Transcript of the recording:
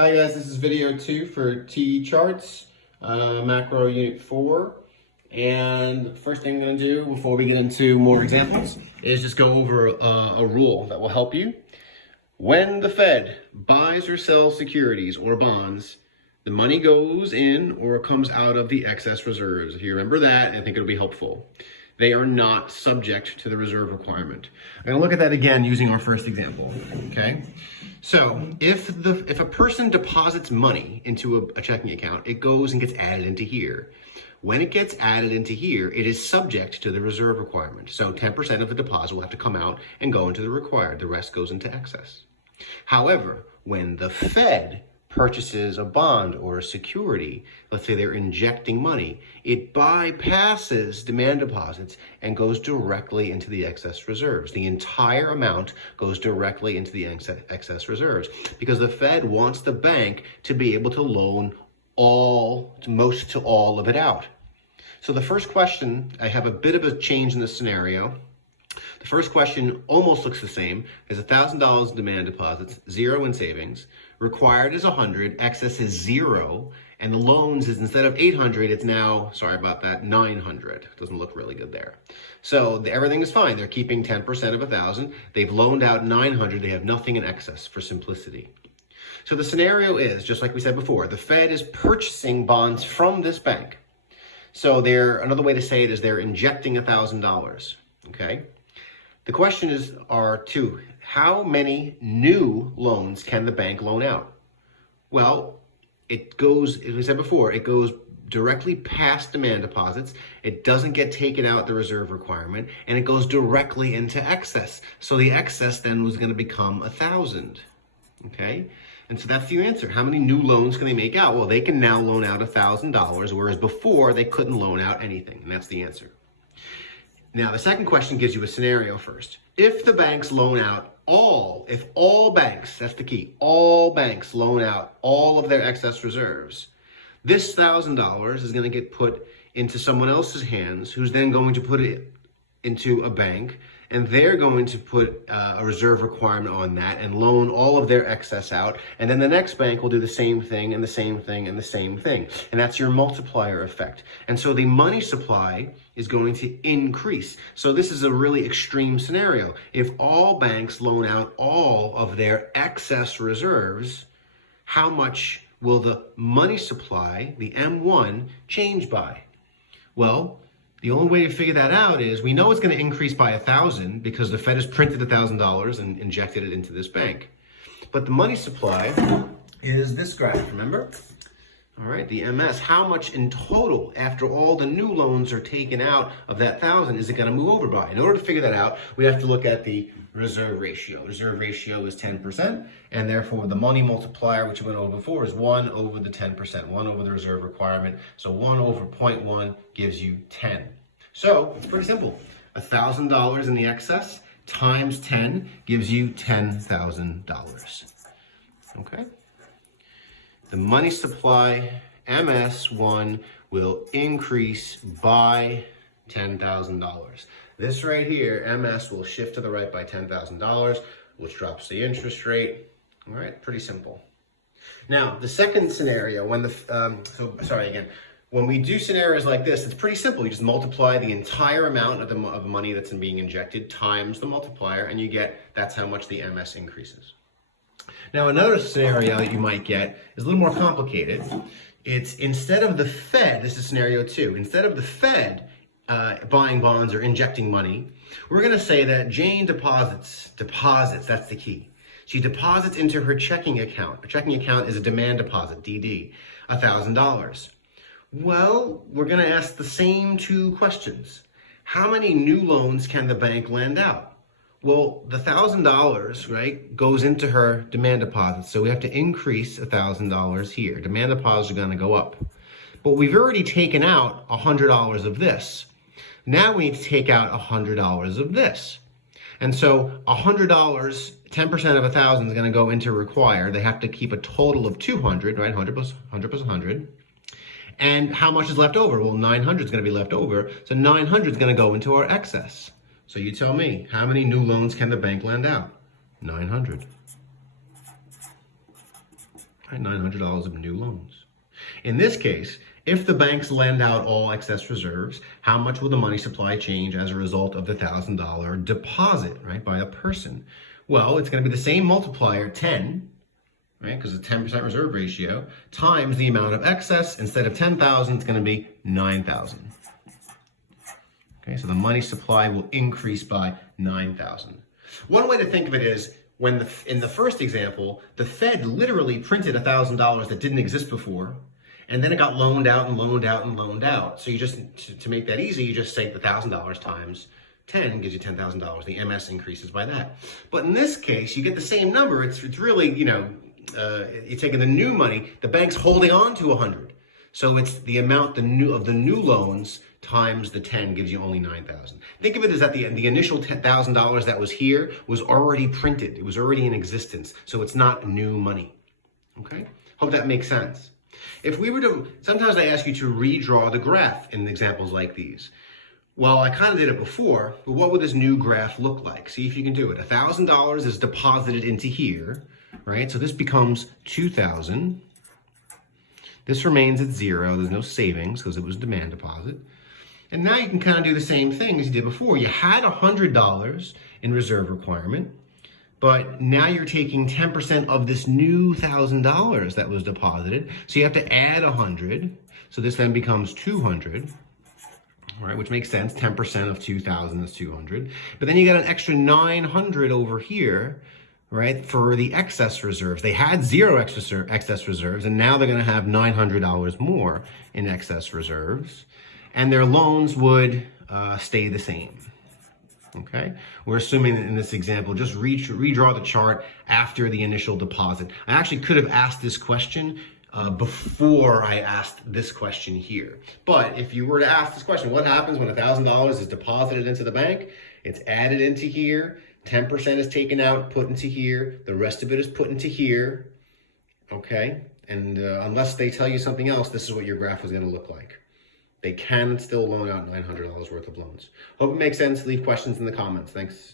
Hi guys, this is video 2 for T charts, macro unit 4. And first thing I'm going to do before we get into more examples is just go over a rule that will help you. When the Fed buys or sells securities or bonds, the money goes in or comes out of the excess reserves. If you remember that, I think it'll be helpful. They are not subject to the reserve requirement. I'm going to look at that again using our first example, okay? So if a person deposits money into a checking account, it goes and gets added into here. When it gets added into here, it is subject to the reserve requirement. So 10% of the deposit will have to come out and go into the required. The rest goes into excess. However, when the Fed purchases a bond or a security, let's say they're injecting money, it bypasses demand deposits and goes directly into the excess reserves. The entire amount goes directly into the excess reserves because the Fed wants the bank to be able to loan most to all of it out. So the first question, I have a bit of a change in the scenario. The first question almost looks the same. There's $1,000 in demand deposits, 0 in savings. Required is 100, excess is 0, and the loans is instead of 800, it's now, sorry about that, 900. Doesn't look really good there. So everything is fine. They're keeping 10% of 1,000. They've loaned out 900. They have nothing in excess for simplicity. So the scenario is, just like we said before, the Fed is purchasing bonds from this bank. So another way to say it is they're injecting $1,000, okay? The question are two. How many new loans can the bank loan out? Well, it goes, as we said before, it goes directly past demand deposits. It doesn't get taken out the reserve requirement, and it goes directly into excess. So the excess then was going to become 1,000. Okay? And so that's the answer. How many new loans can they make out? Well, they can now loan out $1,000, whereas before they couldn't loan out anything, and that's the answer. Now, the second question gives you a scenario first. If the banks loan out if all banks, that's the key, all banks loan out all of their excess reserves, this $1,000 is going to get put into someone else's hands, who's then going to put it into a bank, and they're going to put a reserve requirement on that and loan all of their excess out. And then the next bank will do the same thing and the same thing and the same thing. And that's your multiplier effect. And so the money supply is going to increase. So this is a really extreme scenario. If all banks loan out all of their excess reserves, how much will the money supply, the M1, change by? Well, the only way to figure that out is we know it's going to increase by 1,000 because the Fed has printed $1,000 and injected it into this bank. But the money supply is this graph, remember? All right, the MS. How much in total, after all the new loans are taken out of that 1,000, is it going to move over by? In order to figure that out, we have to look at the reserve ratio. Reserve ratio is 10%, and therefore the money multiplier, which we went over before, is 1 over the 10%, 1 over the reserve requirement. So 1 over 0.1 gives you 10. So it's pretty simple. $1,000 in the excess times 10 gives you $10,000. Okay? The money supply, MS1, will increase by $10,000. This right here, MS, will shift to the right by $10,000, which drops the interest rate. All right, pretty simple. Now, the second scenario, when we do scenarios like this, it's pretty simple. You just multiply the entire amount of the money that's being injected times the multiplier, and you get, that's how much the MS increases. Now, another scenario that you might get is a little more complicated. It's instead of the Fed, this is scenario 2, instead of the Fed buying bonds or injecting money, we're going to say that Jane deposits, that's the key. She deposits into her checking account. A checking account is a demand deposit, DD, $1,000. Well, we're going to ask the same two questions. How many new loans can the bank lend out? Well, the $1,000, right, goes into her demand deposit. So we have to increase $1,000 here. Demand deposits are going to go up. But we've already taken out $100 of this. Now we need to take out $100 of this. And so $100, 10% of 1,000 is going to go into required. They have to keep a total of 200, right? 100 plus 100. And how much is left over? Well, 900 is going to be left over. So 900 is going to go into our excess. So you tell me, how many new loans can the bank lend out? 900. right? $900 of new loans. In this case, if the banks lend out all excess reserves, how much will the money supply change as a result of the $1,000 deposit, right, by a person? Well, it's going to be the same multiplier, 10, right, because it's a 10% reserve ratio, times the amount of excess. Instead of 10,000, it's going to be 9,000. Okay, so the money supply will increase by 9,000. One way to think of it is, when in the first example, the Fed literally printed $1,000 that didn't exist before, and then it got loaned out and loaned out and loaned out. So you just, to make that easy, you just say the $1,000 times 10 gives you $10,000. The MS increases by that. But in this case, you get the same number. It's really, you're taking the new money, the bank's holding on to 100. So it's the amount of the new loans times the 10 gives you only 9,000. Think of it as that the initial $10,000 that was here was already printed. It was already in existence. So it's not new money. Okay? Hope that makes sense. If we were to, sometimes I ask you to redraw the graph in examples like these. Well, I kind of did it before, but what would this new graph look like? See if you can do it. $1,000 is deposited into here, right? So this becomes 2,000. This remains at 0. There's no savings because it was demand deposit. And now you can kind of do the same thing as you did before. You had $100 in reserve requirement, but now you're taking 10% of this new $1,000 that was deposited. So you have to add 100. So this then becomes 200, right? Which makes sense. 10% of 2,000 is 200. But then you got an extra 900 over here, right, for the excess reserves. They had 0 excess reserves, and now they're going to have $900 more in excess reserves. And their loans would stay the same. Okay, we're assuming that in this example, just redraw the chart after the initial deposit. I actually could have asked this question before I asked this question here. But if you were to ask this question, what happens when $1,000 is deposited into the bank? It's added into here. 10% is taken out, put into here. The rest of it is put into here. Okay, and unless they tell you something else, this is what your graph is going to look like. They can still loan out $900 worth of loans. Hope it makes sense. Leave questions in the comments. Thanks.